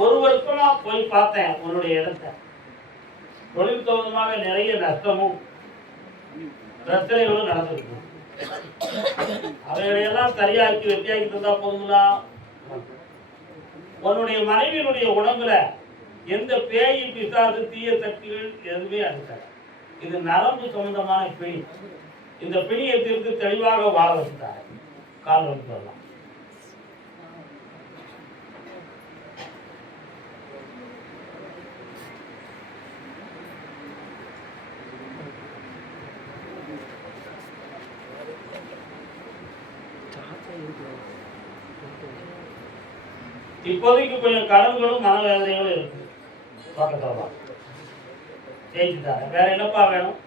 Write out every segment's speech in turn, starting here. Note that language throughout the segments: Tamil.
ஒரு வருஷமா போய் பார்த்தேன் உன்னுடைய இடத்தை. தொழில் தோதுமாக நிறைய நஷ்டமும் பிரச்சனைகளும் நடந்திருக்கு. அவைகளையெல்லாம் சரியாக்கி வெற்றியாக்கி தந்தா போதுங்களா? உன்னுடைய மனைவியினுடைய உடம்புல எந்த பேய் பிசாசு தீய சக்திகள் எதுவுமே அடிக்காது. இது நரம்பு சம்பந்தமான பிணி. இந்த பிணியத்திற்கு தெளிவாக வாழ வச்சுட்டாங்க. கால் வந்து வரலாம். இப்போதைக்கு கொஞ்சம் கடன்களும் மனவேதனைகளும் இருக்கு. பக்கத்தவா ஜெயிச்சுட்டாங்க. வேற என்னப்பா வேணும்?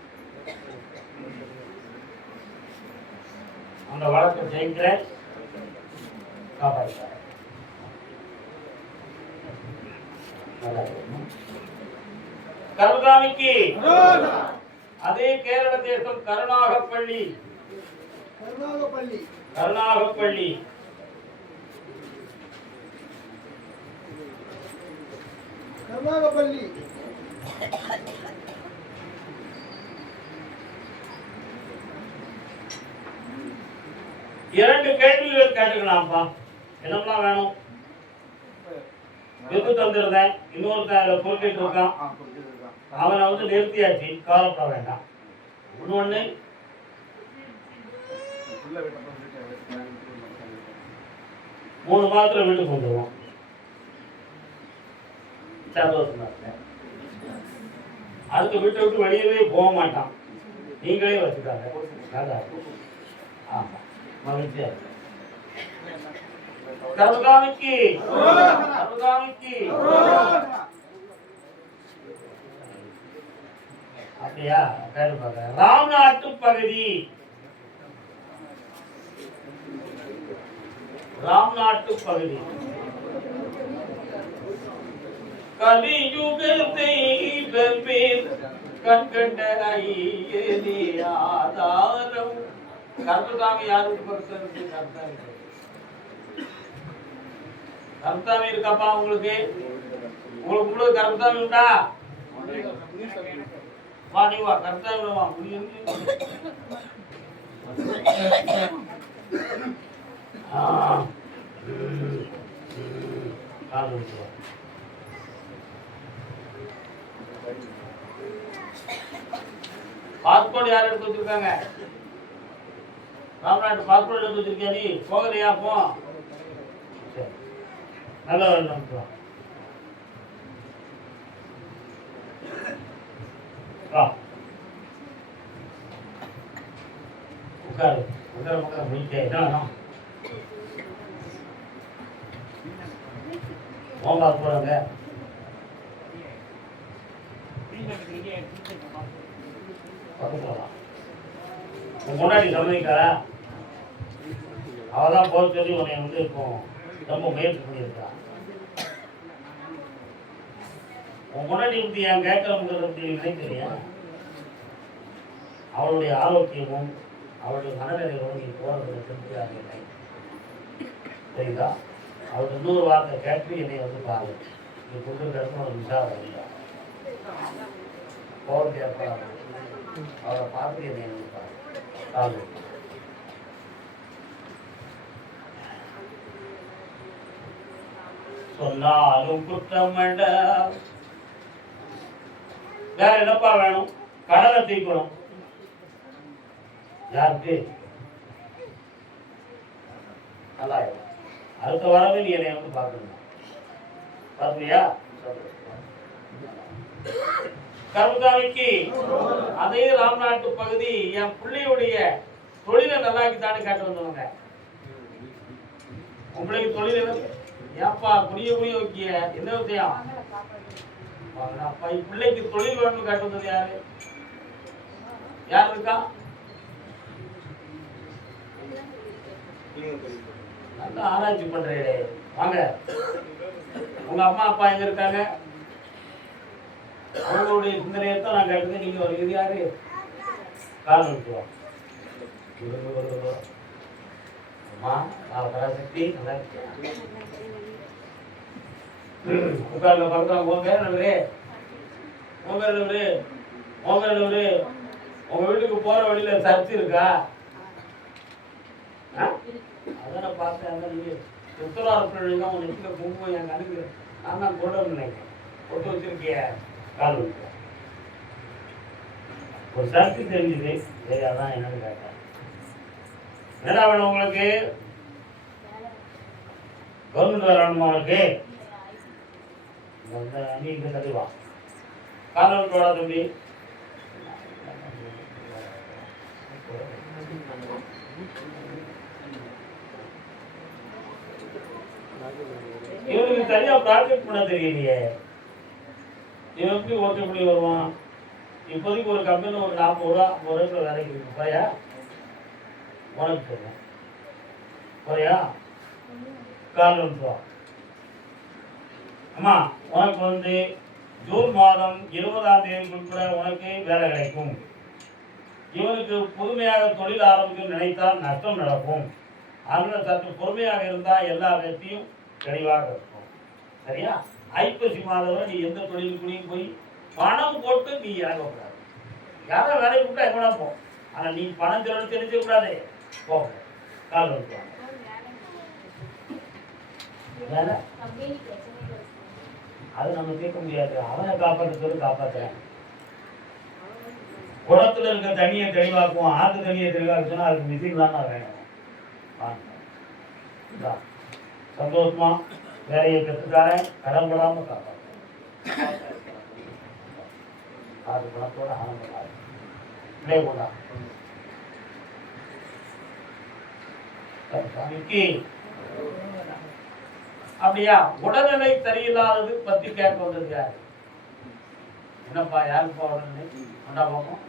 அந்த வழக்கை ஜெயிக்கிற காப்பாற்ற கருதாமிக்கு அதே கேரள தேசம் கருணாகப்பள்ளி இரண்டு கேள்விகள் கேட்டுக்கலாம்ப்பா. என்னெல்லாம் வேணும்? எது தந்துருந்தேன். இன்னொருத்தன் பொறுக்கிட்டு இருக்கான். அவனை வந்து நிறுத்தியாச்சு. கவலைப்பட வேண்டாம். இன்னொன்னு மூணு மாதத்துல வீட்டுக்கு வந்துடுவோம். சந்தோஷமா இருக்க. அதுக்கு வீட்டை விட்டு வெளியவே போக மாட்டான். நீங்களே வச்சுக்காங்க. ஆமா, மகிழ்ச்சியா இருக்கு. கருதாமிக்கு அப்படியா? கேட்டு பார்க்க. ராம்நாட்டு பகுதி, கலியுகத்தை வெவ்வேறு கண்கண்ட ஆதாரம். கருப்புசாமி யாருக்கு பரிசு? கருப்புசாமி இருக்காப்பா உங்களுக்கு? உங்களுக்கு கருப்புசாமி உண்டா? வா, நீ வா. கருப்புசாமி வா. பாஸ்போர்ட் யார் எடுத்து வச்சிருக்காங்க? ராம்நாட்டு பாஸ்போர்ட் எடுத்து வச்சிருக்கியா? நீ போகலையா? போ. நல்ல உட்காரு. போறாங்க. முன்னாடி சம்மதிக்காரா? அவதான் போக சொல்லி உன்னை வந்து இப்போ ரொம்ப முயற்சி பண்ணியிருக்கா. உன் முன்னாடி இருந்து என் கேட்கறது நினைக்கிறியா? அவளுடைய ஆரோக்கியமும் அவளுடைய மனநிலையோடு நீ போறதுல திருப்தியாக இல்லை. சரிங்களா? அவளுக்கு இன்னொரு வார்த்தை கேட்டு என்னை வந்து பாரு. நீ கொடுக்குற இடத்துல ஒரு விசாரம் இல்லை. போகிறது ஏற்பாடு. அவளை பார்த்து என்னை வந்து பாரு. சொன்னாலும் குற்றம் வேண்டாம். வேற என்னப்பா வேணும்? கடலை தீக்கணும். யாருக்கு? நல்லா அடுத்த வாரமே நீ என்னை வந்து பார்க்கணும். பார்த்தியா? கருதாமிக்கு அதே ராம்நாட்டு பகுதி என் பிள்ளையுடைய தொழிலை நல்லாக்கித்தானே கேட்டு வந்தவங்க. உன் பிள்ளைக்கு தொழில் என்ன? ஏப்பா புரிய வைக்கிய என்ன விஷயம்? அப்பா பிள்ளைக்கு தொழில் வேணும்னு கேட்டு வந்தது யாரு? யார் இருக்கா? நல்லா ஆராய்ச்சி பண்றீங்களே. வாங்க. உங்க அம்மா அப்பா எங்க இருக்காங்க? அவங்களுடைய சிந்தனையை தான் நான் கேட்டது. நீங்க ஒரு இது யாரு? கால் நிறுத்துவோம். அம்மா பராசக்தி நல்லா இருக்கியா? உட்கார்ல பக்கத்தில் உங்க பேர் நல்லவரே, உங்க பேர் நல்லவரு, உங்க பேர் நல்லவரு. உங்க வீட்டுக்கு போற வழியில சர்ச்சு இருக்கா? அதான் பார்த்தேன். அதான் நீங்க உத்தரவாதம் உங்க நெத்தில குங்குமம் என் கணக்கு நான் தான் கொண்டு நினைக்கிறேன். கொண்டு வச்சிருக்கிய கால் நிறுத்துவோம். ஒரு சர்ச்சு தெரிஞ்சுது. சரி, அதான் என்னன்னு கேட்டேன். என்ன வேணும் உங்களுக்கு? கவர்மெண்ட் வரணுமா உங்களுக்கு? நீ இங்க தள்ளிவா. காலம் போடா தம்பி. இவனுக்கு தனியா ப்ராஜெக்ட் பண்ண தெரியலையே. இவன் எப்படி ஓட்டு எப்படி வருவான்? இப்போதைக்கு ஒரு கம்பெனி ஒரு 40 ரூபா 50 ரூபாய்க்குள்ள வேலைக்கு இருக்கு. போயா உனக்கு சொல்லுவேன். போயா கால் நிறுத்துவா. அம்மா உனக்கு வந்து ஜூன் மாதம் 20ஆம் தேதிக்குள்ள உனக்கு வேலை கிடைக்கும். இவனுக்கு புதுமையாக தொழில் ஆரம்பிக்க நினைத்தால் நஷ்டம் நடக்கும். அதனால சற்று பொறுமையாக இருந்தால் எல்லா வெற்றியும் தெளிவாக இருக்கும். சரியா? ஐப்பசி மாதம் நீ எந்த தொழிலுக்குள்ளேயும் போய் பணம் போட்டு நீ இறங்கக்கூடாது. யாரோ வேலைக்கு விட்டா எவ்வளோ போ, ஆனால் நீ பணம் செலவு தெரிஞ்சக்கூடாது. போக கால் நிறுத்துவாங்க. அது நம்ம தீர்க்க முடியாது. அவனை காப்பாற்ற காப்பாற்றுறேன். குளத்துல இருக்க தண்ணியை தெளிவாக்குவோம். ஆற்று தண்ணியை தெளிவாக்குனா அதுக்கு மிஷின் தான் வேணும். சந்தோஷமா வேலையை கற்றுக்காரன், கடன்படாம காப்பாற்றுறேன். அது குணத்தோட ஆனந்தமாக இல்லை கொண்டா சாமிக்கு. அப்படியா? உடல்நிலை சரியில்லாதது பத்தி கேட்க வந்தது யாரு? என்னப்பா யாருப்பா உடல்நிலை? கொண்டா பார்ப்போம்.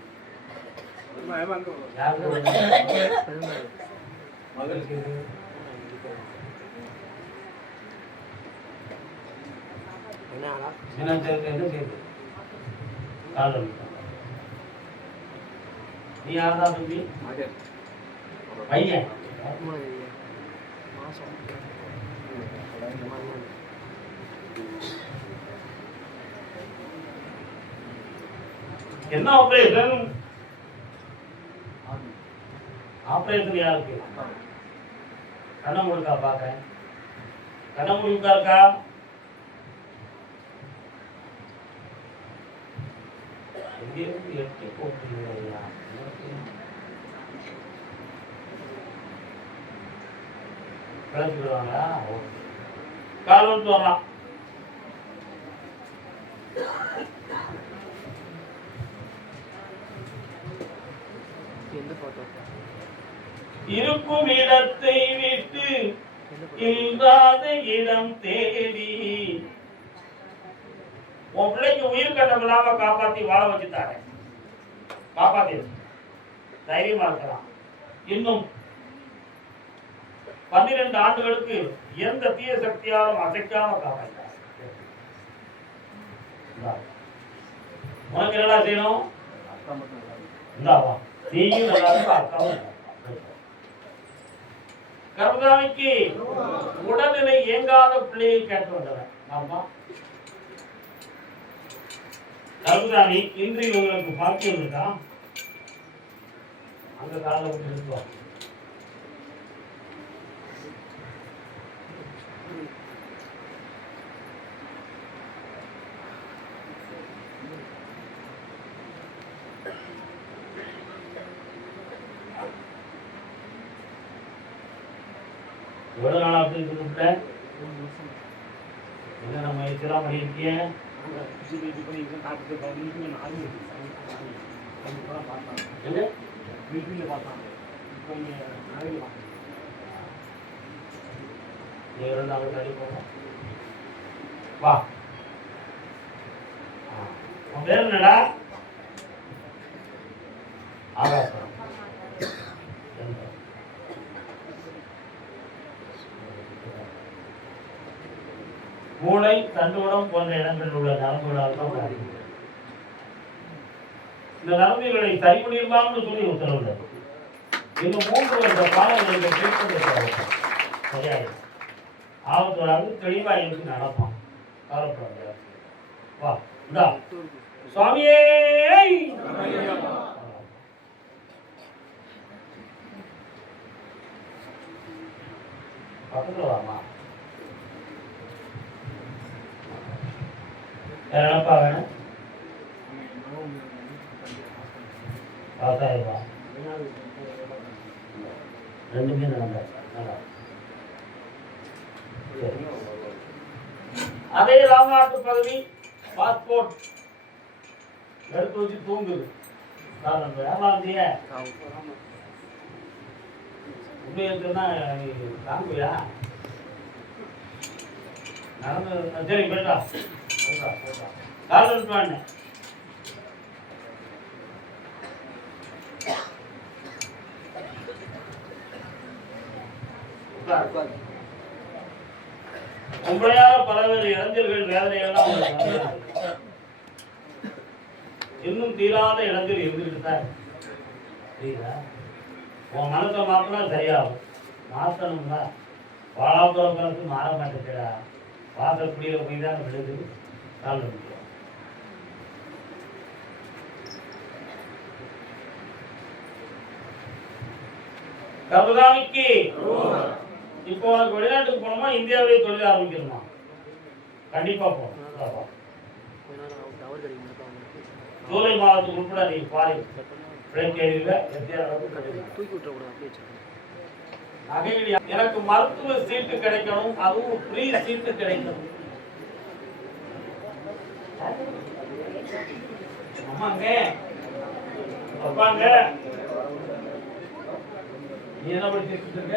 நீ யார்தான் தம்பி? பையன் என்ன ஆபரேஷன்? ஆபரேஷன் யாருக்கு? கண்ண முழுக்கா பாக்கிறேன். கண்ண முழுக்கா இருக்கா? எங்கிருந்து எட்டி போட்டுருங்க. கிளம்பிடுவாங்களா? கால் வந்து வரலாம். இருக்கும் இடத்தை விட்டு இல்லாத இடம் தேடி உன் பிள்ளைக்கு உயிர் கட்டம் இல்லாம காப்பாத்தி வாழ வச்சுட்டாரு. காப்பாத்தி தைரியமா இருக்கலாம். இன்னும் 12 ஆண்டுகளுக்கு எந்த தீய சக்தியாலும் அசைக்காம காப்பாற்றார். உனக்கு என்ன செய்யணும்? இந்தாவா நீயும் நல்லா அக்காவும். கர்மதாமிக்கு உடல்நிலை இயங்காத பிள்ளையை கேட்டு வந்தவன். ஆமா கர்மதாமி, இன்று உங்களுக்கு பாக்கியம் இருக்கா? அந்த காலம் இருக்குவோம். எவ்வளவு நாள் அப்படி இருக்க? என்ன நம்ம இதெல்லாம் பண்ணியிருக்கீங்க? வா பேர் என்னடா? ஆகாசம். மூளை, தண்டுவடம் போன்ற இடங்களில் உள்ள நரம்புகளால் தான் பாதிக்கும். இந்த நரம்புகளை சரி பண்ணிடலாம்னு சொல்லி உத்தரவு. இன்னும் 3 வருட காலம் நீங்கள் கேட்பதற்காக சரியாயிடும். ஆபத்தோடாது தெளிவாக இருக்கு நடப்பான். கவலைப்பட வா இந்தா சுவாமியே பக்கத்தில் வாமா. என்னப்பா வேணும்? 10,000 ரூபா. 2 மீன் நல்லா. அதே ராமநாட்டு பகுதி பாஸ்போர்ட் எடுத்து வச்சு தூங்குது. ஏமாந்திய உண்மையா தாங்குவியா? நடந்து சரி போயிட்டா கால் எடுப்பான்னு உண்மையாக பலவேறு இளைஞர்கள் வேதனைகள்லாம் இன்னும் தீராத இடங்கள் இருந்துகிட்டு தான் புரியுதா? உன் மனத்தை மாத்தினா சரியாகும். மாற்றணும்னா வாழாப்புறங்களுக்கு மாற மாட்டேங்கிறா. வாசல் குடியில போய் தான் விழுது கால் முடியும். கருதாமிக்கு இப்போ உனக்கு வெளிநாட்டுக்கு போனோமா இந்தியாவிலேயே தொழில் ஆரம்பிக்கணுமா? கண்டிப்பா போகணும். ஜூலை மாதத்துக்கு உட்பட நீ பாரு எனக்கு மருத்துவ சீட்டு கிடைக்கணும், அதுவும் ஃப்ரீ சீட்டு கிடைக்கணும். அம்மாங்க அப்பாங்க நீ என்ன படிச்சுட்டு இருக்க?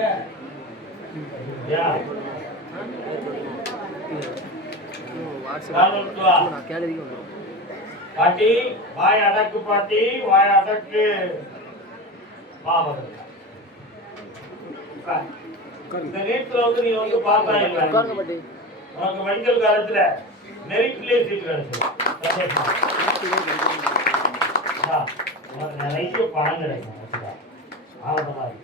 பாட்டி வாய் அடக்கு, பாட்டி வாய் அடக்கு. இந்த வீட்டுல வந்து நீ வந்து பார்த்தா இல்ல உனக்கு மெடிக்கல் காலேஜ்ல மெரிட்லயே சீட் கிடைச்சிடும். உனக்கு நிறைய பணம் கிடைக்கும். ஆர்வமா இருக்கும்.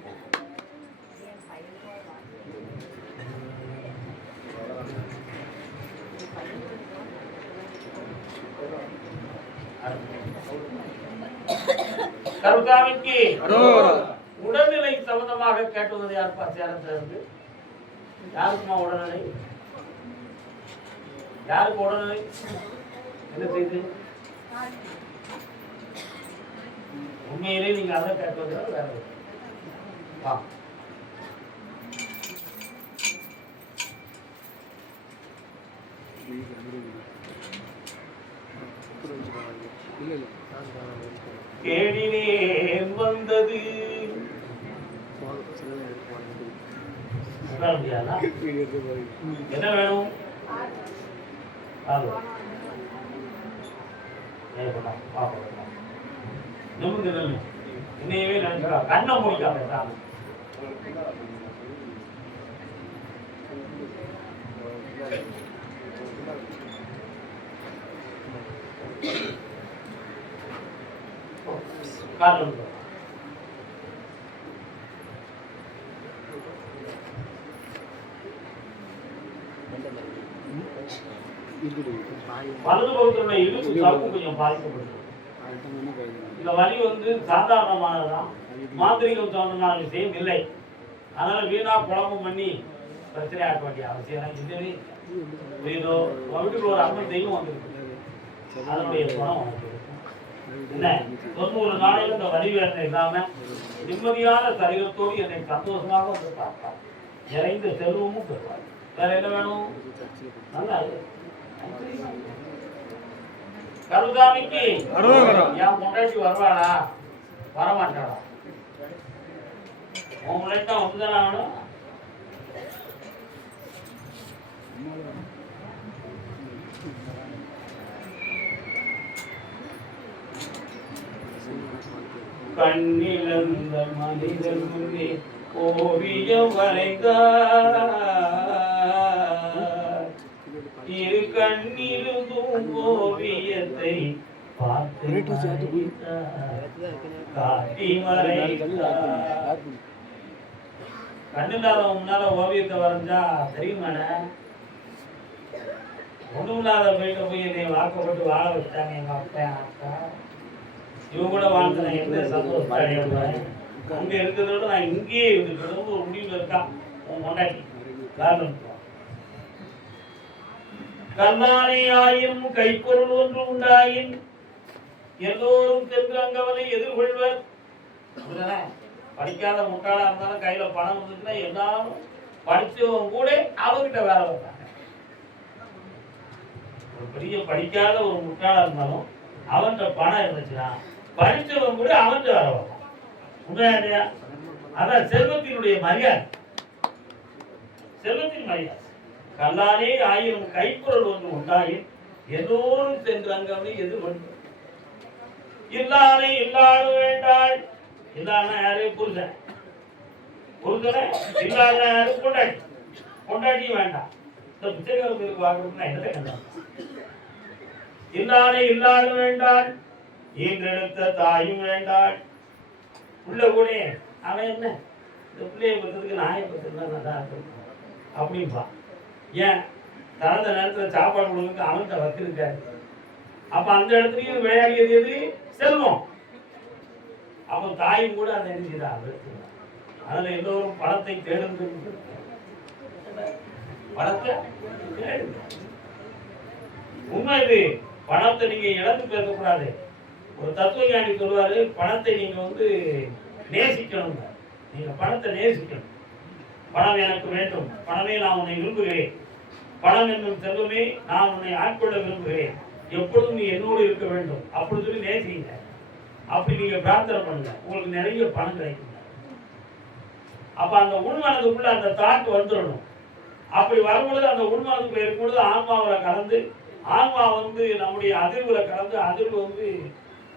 கருதாமிக்கு உடல்நிலை சம்பந்தமாக கேட்டுவது யாருப்பா? சேலத்திலிருந்து யாருக்குமா உடல்நிலை? யாருக்கு உடல்நிலை? என்ன செய்து உண்மையிலே நீங்க அதை கேட்பது வேற. கேடினேன் வந்தது என்ன வேணும்? இன்னையவே நினைச்சா கண்ணை முடிக்காம காரணம் வலது பக்கத்துல இடுப்பு தப்பு கொஞ்சம் பாதிக்கப்பட்டது. இந்த வலி வந்து சாதாரணமானதுதான், மாந்திரிகம் தோன்றமான விஷயம் இல்லை. அதனால வீணா குழம்பம் பண்ணி பிரச்சனை ஆக்க வேண்டிய அவசியம் இல்லவே. ஏதோ வீட்டுக்குள்ள ஒரு அம்மன் தெய்வம் வந்திருக்கு, அதனுடைய குணம் உனக்கு என்ன 90 நாளையில இந்த வலி வேதனை இல்லாம நிம்மதியான சரீரத்தோடு என்னை சந்தோஷமாக வந்து பார்ப்பார். நிறைந்த செல்வமும் பெறுவார். வேற என்ன வேணும்? நல்லா கருதாமிக்கு என் முன்னாடி வருவாளா? வரமாட்டாளா? உன் முன்னாடி தான் வந்துதானே ஆகணும். கண்ணிழந்த மனிதன் முன்னே ஓவியம் வரைந்தார், இரு கண்ணிலும் ஓவியத்தை கண்ணில்லாத முன்னால ஓவியத்தை வரைஞ்சா தெரியுமாண்ண? ஒண்ணுமில்லாத போயிட்டு போய் என்னை வாக்கப்பட்டு வாழ வச்சாங்க எங்க அப்பா அக்கா. இவங்க கூட வாழ்ந்தேன், எந்த சந்தோஷம் அங்க இருக்கிறதோட நான் இங்கேயே இருந்துட்டு ஒரு முடிவுல இருக்கான் உன் கொண்டாட்டி காரணம். கண்ணானே ஆயும் கைப்பொருள் ஒன்று உண்டாயின் எல்லோரும் சென்று அங்கவனை எதிர்கொள்வர். படிக்காத முட்டாளா இருந்தாலும் கையில பணம் இருந்துச்சுன்னா எல்லாரும் படிச்சவங்க கூட அவங்கிட்ட வேலை வைப்பாங்க. ஒரு பெரிய படிக்காத ஒரு முட்டாளா இருந்தாலும் அவன்கிட்ட பணம் இருந்துச்சுன்னா படிச்சவங்க கூட அவன்கிட்ட வேலை வைப்பான். உண்மையா இல்லையா? அதான் செல்வத்தினுடைய மரியாதை, செல்வத்தின் மரியாதை. கல்லானே ஆயிரம் கைப்பொருள் ஒன்று உண்டாயின் எல்லோரும் சென்று அங்கவனை எதிர்கொள்வர். இல்லானே இல்லாத வேண்டாள். இல்லாத யாரு? புருஷன். புருஷனை இல்லாத யாரு? கொண்டாடி. கொண்டாடியும் வேண்டாம். இந்த பிச்சைக்காரர்களுக்கு வாங்கணும்னா என்னதான் கண்டாங்க. இல்லானே இல்லாத வேண்டாள். ஈன்றெடுத்த தாயும் வேண்டாள். உள்ள கூட அவன் என்ன இந்த பிள்ளையை பற்றதுக்கு நாயை பற்றிருந்தா நல்லா இருக்கும் அப்படின்பா. ஏன் தகுந்த நேரத்தில் சாப்பாடு கொடுக்க அவன்கிட்ட வச்சிருக்காரு. அப்ப அந்த இடத்துலயும் விளையாடியது எது? செல்வம். அவன் தாயும் கூட அதை எழுதிதான். அதுல எல்லோரும் பணத்தை தேடுந்து பணத்தை தேடுங்க. உண்மை இது. பணத்தை நீங்க இழந்து பேசக்கூடாது. ஒரு தத்துவ ஞானி சொல்லுவாரு, பணத்தை நீங்க நேசிக்கணும். நீங்க பணத்தை நேசிக்கணும். பணம் எனக்கு வேண்டும், பணமே நான் உன்னை விரும்புகிறேன், பணம் என்னும் செல்வமே நான் உன்னை ஆட்கொள்ள விரும்புகிறேன், எப்பொழுதும் நீ என்னோடு இருக்க வேண்டும் அப்படி சொல்லி நேசிங்க. அப்படி நீங்க பிரார்த்தனை பண்ணுங்க, உங்களுக்கு நிறைய பணம் கிடைக்கும். அப்ப அந்த உள்மனதுக்குள்ள அந்த தாட் வந்துடணும். அப்படி வரும்பொழுது அந்த உள்மனதுக்குள்ள இருக்கும்பொழுது ஆன்மாவில கலந்து, ஆன்மா நம்முடைய அதிர்வுல கலந்து, அதிர்வு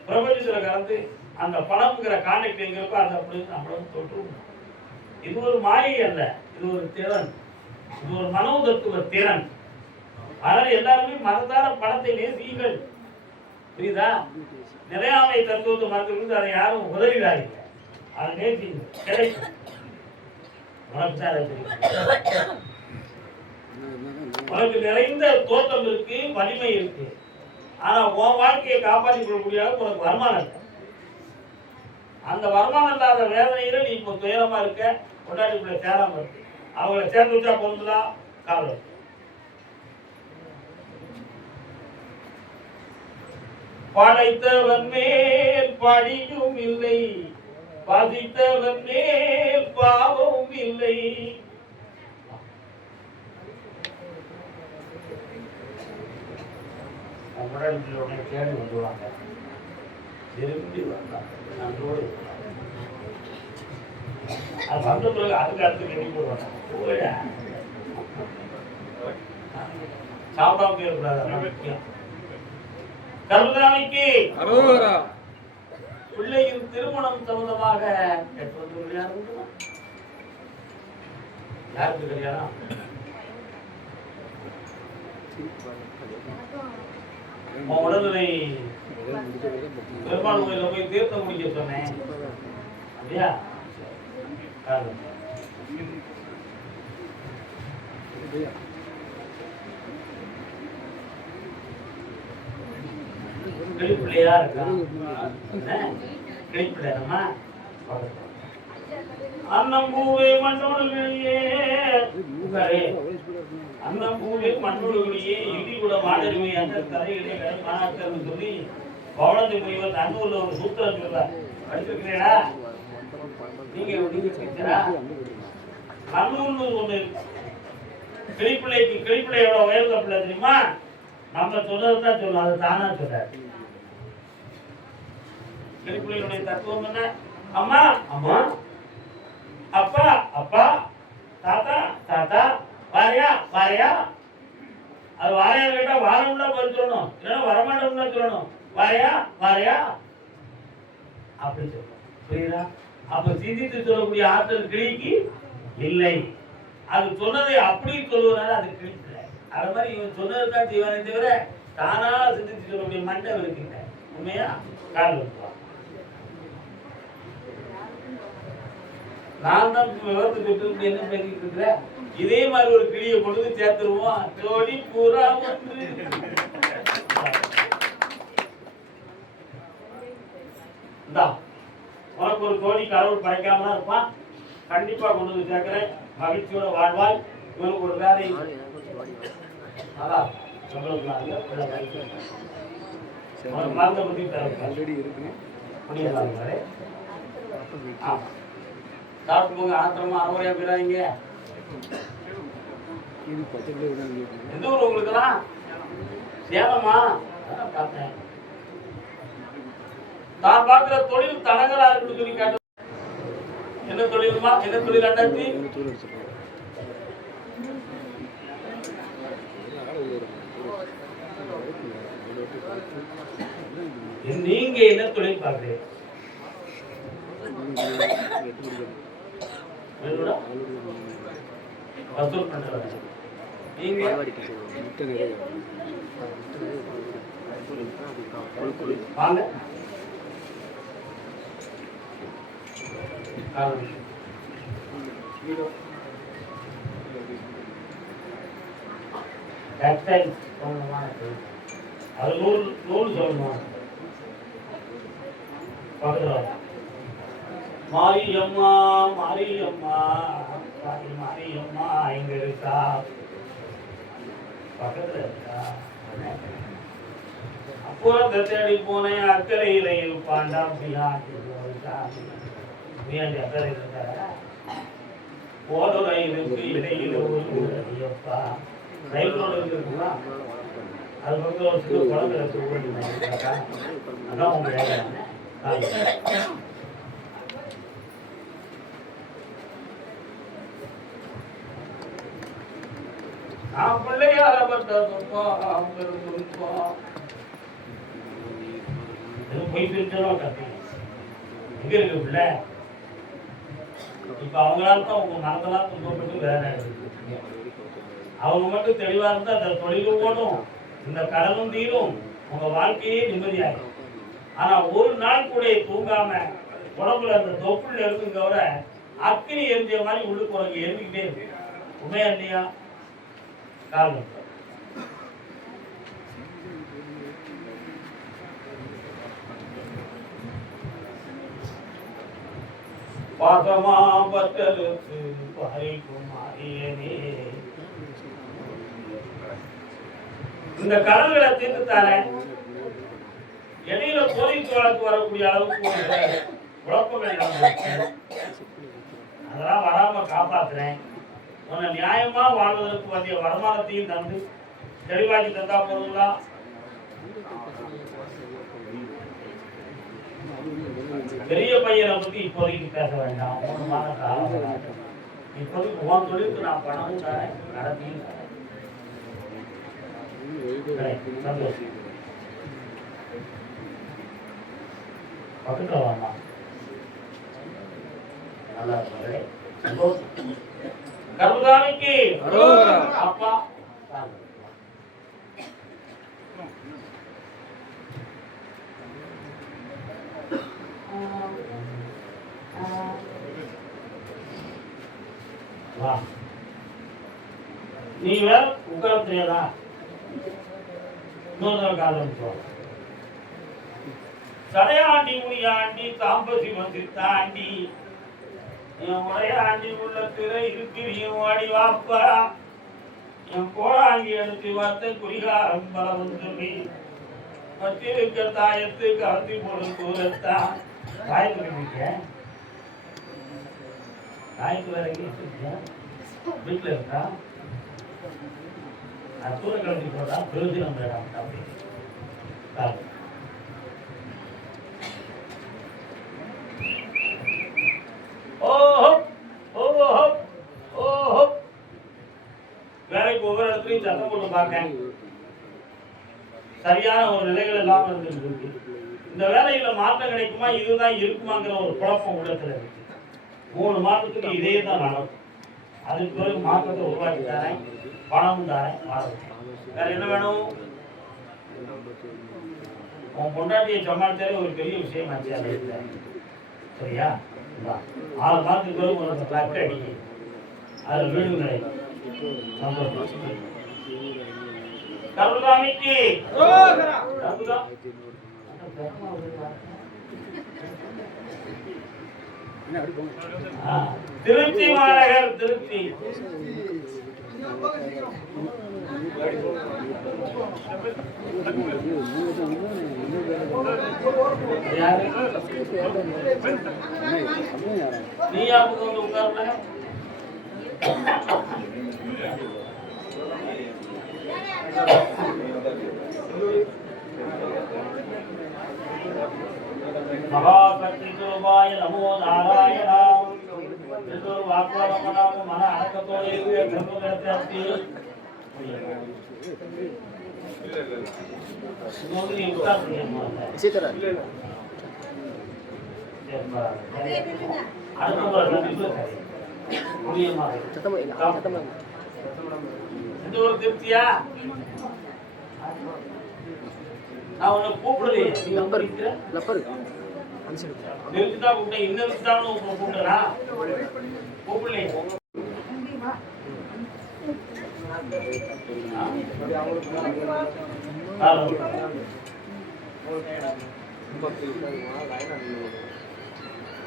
பிரபஞ்சத்துல கலந்து, அந்த பணம்ங்கிற கான்டெக்ட் எங்க இருக்கோ அது அப்படி நம்மள தொற்றுணும். இது ஒரு மாயை அல்ல, இது ஒரு திறன், இது ஒரு மனோதத்துவ திறன். அதனால எல்லாருமே மனதார பணத்தை நேசியுங்கள். புரியுதா? நிறையாமை தத்துவத்தை மறந்து அதை யாரும் உதவிடாதீங்க, அதை நேசிங்க, கிடைக்கும். உனக்கு நிறைந்த தோட்டம் இருக்கு, வலிமை இருக்கு, ஆனா உன் வாழ்க்கையை காப்பாற்றிக் கொள்ள முடியாத உனக்கு வருமானம் இல்லை. அந்த வருமானம் இல்லாத வேதனையில நீ இப்போ துயரமா இருக்க, கொண்டாடிக்குள்ள சேராம இருக்கு. அவங்களை சேர்ந்து வச்சா பொருந்துதான் காலம். படைத்தவன் மேல் படியும் இல்லை, பதித்தவன் மேல் பாவமும் இல்லை. தேடி வந்துவாங்க, விரும்பி வந்தாங்க. அது வந்த பிறகு அதுக்கு அடுத்து கட்டி போடுவாங்க. சாப்பிடாம இருக்கக்கூடாது, முக்கியம். கருணாநிதிக்கு பிள்ளையின் திருமணம் சம்பந்தமாக யாருக்கு கல்யாணம்? உடல்நிலை பெருமாள் கோயில போய் தீர்த்தம் முடிக்க சொன்னேன் அப்படியா? கிளிப்பிள்ளையா இருக்கா? கிளிப்பிள்ளையம்மா அன்னம் பூவே மண்ணோடு வெளியே, அன்னம் பூவே மண்ணோடு வெளியே, இடி கூட மாடருமே அந்த கரையிலே மாணாக்கர்னு சொல்லி பவனத்தை முனிவர் அன்னூர்ல ஒரு சூத்திரம் சொல்றார். படிச்சிருக்கிறீங்களா நீங்க? படிக்கிறா? அன்னூர்னு ஒண்ணு இருக்கு. கிளிப்பிள்ளைக்கு கிளிப்பிள்ளை எவ்வளவு உயர்ந்த பிள்ளை தெரியுமா? நம்ம சொன்னதுதான் சொல்லணும், அது தானா சொல்றாரு. கிளிப்பிள்ளையுடைய தத்துவம் என்ன? அம்மா அம்மா, அப்பா அப்பா, தாத்தா தாத்தா, வாரியா வாரியா. அது வாரியா கேட்டா வாரம்னா பதில் சொல்லணும், இல்லைன்னா வரமாட்டோம்னா சொல்லணும். வாரியா வாரியா அப்படி சொல்லணும். புரியுதா? அப்ப சிந்தித்து சொல்லக்கூடிய ஆற்றல் கிளிக்கு இல்லை. அது சொன்னதை அப்படி சொல்லுவதனால அது கிளிக்கல. அது மாதிரி இவன் சொன்னதுதான் செய்வானே தவிர தானா சிந்தித்து சொல்லக்கூடிய மண்டை இருக்குங்க. உண்மையா? கால் நான் தான் விவரத்துக்கு என்ன பேசிட்டு இருக்கிறேன். இதே மாதிரி ஒரு கிளியை கொண்டு சேர்த்துருவோம். ஜோடி பூரா உனக்கு ஒரு கோடி கடவுள் படைக்காம தான் இருப்பான். கண்டிப்பா கொண்டு வந்து சேர்க்கிறேன். மகிழ்ச்சியோட வாழ்வாய். இவனுக்கு ஒரு வேலை அதான் மருந்த பத்தி சாப்பிட்டு போங்க. ஆத்திரமா அறவுரையா போயிடாதீங்க. எந்த ஊர் உங்களுக்குலாம்? சேலமா? பார்த்தேன். நான் பார்க்கிற தொழில் தடங்களா இருக்குன்னு சொல்லி கேட்டு என்ன தொழிலுமா? என்ன தொழில் அண்டாச்சு? நீங்க என்ன தொழில் பார்க்கிறீங்க? வசூல் பண்றீங்க. நீங்க வாங்க. அது நூல் சொல்லணும். மாரியம்மா மாரியம்மா மாரியம்மா இங்க இருக்கா? பக்கத்துல இருக்கா? அப்புறம் தேடி போனேன். அக்கறையில இருப்பாண்டா அக்கறை இருக்காரா? ஓட ரயிலுக்கு இடையில ஒரு ஐயப்பா ரயில் ரோடு இருக்குங்களா? அது வந்து ஒரு சில குழந்தை அதான் உங்க வேலை. நான் பிள்ளையார போய் பிரிச்சாலும் கட்டி எங்க இருக்கு பிள்ளை? இப்ப அவங்களால தான் உங்க மனதெல்லாம் துன்பப்பட்டு வேலை. அவங்க மட்டும் தெளிவா இருந்தா அந்த தொழிலும் ஓடும், இந்த கடனும் தீரும், உங்க வாழ்க்கையே நிம்மதியாகும். ஆனா ஒரு நாள் கூட தூங்காம உடம்புல அந்த தொப்புள்ள இருக்குங்கவர அக்கினி எரிஞ்ச மாதிரி உள்ளுக்கு உனக்கு எரிஞ்சுக்கிட்டே இருக்கு. உண்மையா இல்லையா? காரணம் பாசமா பற்றலுக்கு பறிக்கும் மாறியனே. இந்த கடல்களை தீர்த்துத்தானே இடையில போலீஸ் வழக்கு வரக்கூடிய அளவுக்கு குழப்பங்கள் நடந்து அதெல்லாம் வராம காப்பாத்துறேன். உன்னை நியாயமா வாழ்வதற்கு வேண்டிய வருமானத்தையும் தந்து தெளிவாக்கி தந்தா போதுங்களா? பெரிய பையனை பத்தி இப்போதைக்கு பேச வேண்டாம். 3 மாத காலம் இப்போதைக்கு உன் தொழிலுக்கு நான் பணமும் தரேன், நடத்தியும் தரேன். சந்தோஷம். பக்கத்துல வாமா. நல்லா சந்தோஷம். கருதானிக்கு அப்பா நீ வேற உட்கார தெரியாதா? இன்னொரு காலம் சடையாண்டி முடியாண்டி தாம்பசி வந்து தாண்டி என் உடையாண்டி உள்ளத்துல இருக்கிறீங்க வாடி வாப்பா. என் கோடாங்கி எடுத்து வார்த்தை குறிகாரம் பலம் சொல்லி பத்திருக்க தாயத்து கலத்தி போடு தூரத்தான் தாயத்து தாயத்து வேற வீட்டுல இருக்கா? தூர கலத்தி போட்டா பிரயோஜனம் வேண்டாம் அப்படின்னு வேலைக்கு ஒவ்வொரு இடத்துலையும் சத்தம் போட்டு பார்க்கேன். சரியான ஒரு நிலைகள் இல்லாம இருந்துருக்கு. இந்த வேலையில மாற்றம் கிடைக்குமா, இதுதான் இருக்குமாங்கிற ஒரு குழப்பம் உள்ளத்துல இருக்கு. 3 மாதத்துக்கு இதே தான் நடக்கும். அதுக்கு பிறகு மாற்றத்தை உருவாக்கி தரேன், பணமும் தரேன். வேற என்ன வேணும்? உன் பொண்டாட்டியை சமாளித்தாலே ஒரு பெரிய விஷயம் ஆச்சு. அது இல்லை சரியா? 6 மாதத்துக்கு பிறகு உனக்கு பிளாக் அடிக்கு, அதில் வீடு கிடைக்கும். சந்தோஷம். கருதாமிக்கு திருச்சி மாநகர், திருச்சி நீ யாருக்கு வந்து உட்கார்ல மகாசக்தி சுரூபாய நமோ நாராயணா என்று வாக்குவாதம் மன அடக்கத்தோடு ஒரு திருப்தியா? நான் உன்னை கூப்பிடுறேன், நிறுத்திட்டா கூப்பிட்டேன், இன்னும் கூப்பிடுறா கூப்பிடலையே.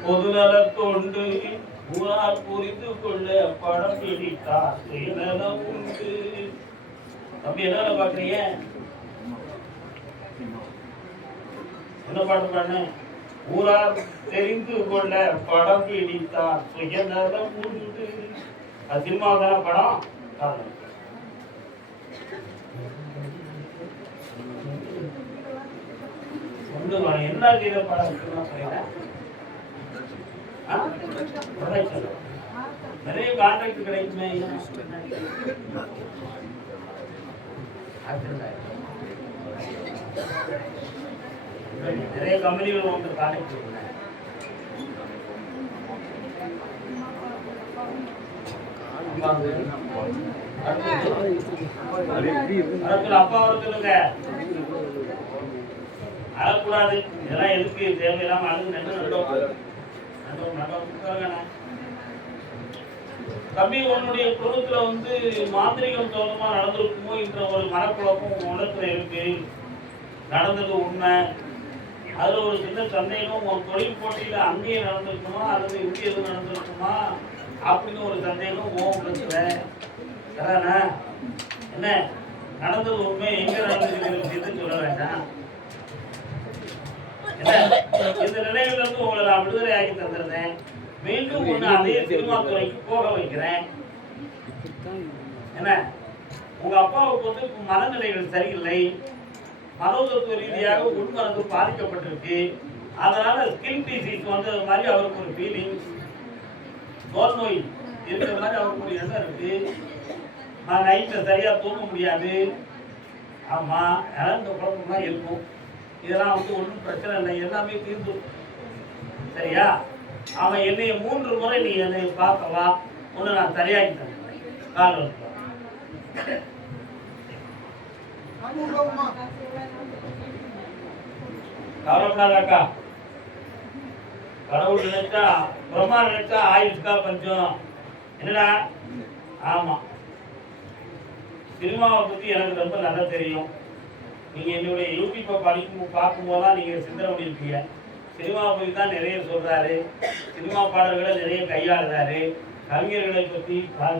பொதுநல கொண்டு ஊரார் புரிந்து கொள்ள படம் பிடித்தார் சுயநலம் உண்டு. தம்பி என்ன பாக்குறீங்க? என்ன பாட்டு பாடு? ஊரார் தெரிந்து கொள்ள படம் பிடித்தார் சுயநலம் உண்டு. அது சினிமாவுக்கான படம். என்ன செய்த படம் நிறைய கான்ட்ராக்ட் கிடைக்குமே. நிறைய கம்பெனிகள் வந்து கான்ட்ராக்ட் அப்பா வர சொல்லுங்க. அழக்கூடாது, இதெல்லாம் எதுக்கு தேவையில்லாம அழுது தம்பி. உன்னுடைய குடும்பத்துல வந்து மாந்திரிகம் தோற்றமா நடந்திருக்குமோ என்ற ஒரு மனக்குழப்பம் உலகத்துல இருக்கு. நடந்தது உண்மை, அதுல ஒரு சின்ன சந்தேகம். உன் தொழில் போட்டியில அங்கேயே நடந்திருக்குமா அல்லது இங்கே எதுவும் நடந்திருக்குமா அப்படின்னு ஒரு சந்தேகம் ஓம்புல. என்ன நடந்தது உண்மை, எங்க நடந்தது சொல்ல வேண்டாம். இந்த நிலையில இருந்து உங்களை நான் விடுதலை ஆகி தந்திருந்தேன். மீண்டும் ஒண்ணு அதே சினிமா துறைக்கு போக வைக்கிறேன். என்ன உங்க அப்பாவுக்கு வந்து மனநிலைகள் சரியில்லை, மனோதத்துவ ரீதியாக உள்மனது பாதிக்கப்பட்டிருக்கு. அதனால ஸ்கின் டிசீஸ் வந்தது மாதிரி அவருக்கு ஒரு ஃபீலிங், தோல் நோய் இருக்கிற மாதிரி அவருக்கு ஒரு எண்ணம் இருக்கு. நான் நைட்ல சரியா தூங்க முடியாது. ஆமா, இந்த குழப்பம்லாம் இருக்கும். இதெல்லாம் வந்து ஒன்றும் பிரச்சனை இல்லை, எல்லாமே தீர்ந்து சரியா? அவன் என்னைய 3 முறை நீ என்னை பார்க்கவா, ஒன்று நான் சரியாகி தரேன். கால் கவலைப்படாதாக்கா. கடவுள் நினைச்சா, பிரம்மா நினைச்சா ஆயுஷ்கா பஞ்சம். என்னடா? ஆமா, சினிமாவை பத்தி எனக்கு ரொம்ப நல்லா தெரியும். நீங்க என்னுடைய யூடியூப்பை பார்க்கும்போதுதான் நீங்க சிந்தனை பண்ணியிருக்கீங்க. சினிமாவை பற்றி தான் நிறைய சொல்றாரு, சினிமா பாடல்களை நிறைய கையாளுறாரு, கவிஞர்களை பற்றி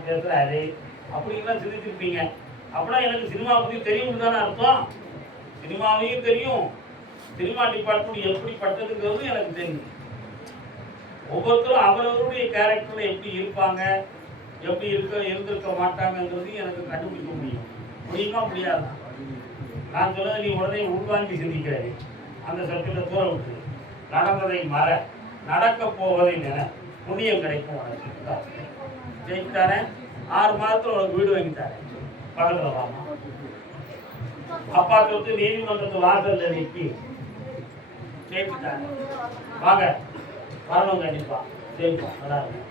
பேசுறாரு, அப்படின்லாம் சிந்திச்சிருப்பீங்க. அப்படின்னா எனக்கு சினிமா பற்றி தெரியும்னு தானே அர்த்தம். சினிமாவையும் தெரியும், சினிமா டிபார்ட்மெண்ட் எப்படிப்பட்டதுங்கிறது எனக்கு தெரியும். ஒவ்வொருத்தரும் அவரவருடைய கேரக்டர்ல எப்படி இருப்பாங்க, எப்படி இருந்திருக்க மாட்டாங்கிறது எனக்கு கண்டுபிடிக்க முடியுமா? முடியாதான்? நான் சொன்னதை நீ உடனே உள்வாங்கி சிந்திக்கிறாரு. அந்த சர்க்கிளை தூர விட்டு நடந்ததை மற, நடக்க போவதை நினை, புண்ணியம் கிடைக்கும். உனக்கு ஜெயித்தாரேன், 6 மாதத்துல உனக்கு வீடு வாங்கித்தாரேன். பக்கத்துல வாமா, அப்பா சொத்து நீதிமன்றத்து வாசல்ல நிற்கி ஜெயித்தாரேன். வாங்க, வரணும் கண்டிப்பா, ஜெயிப்போம். நல்லா இருக்கும்.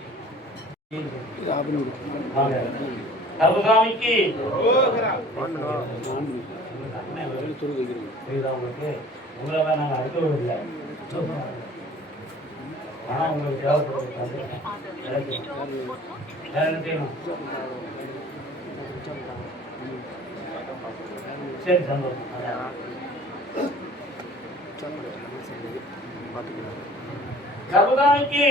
கருப்பசாமிக்கு உங்களுக்கு உங்களை நாங்கள் அடுத்தது இல்லை. ஆனால் உங்களுக்கு தேவைப்படுறது வேற என்ன செய்யணும்? சரி, சந்தோஷம். கருதாமிக்கு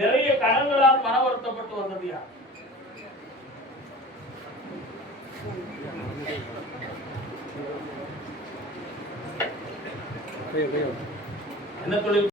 நிறைய கனவுகளால் மன வருத்தப்பட்டு வந்தது யார்? என்ன தொழில்?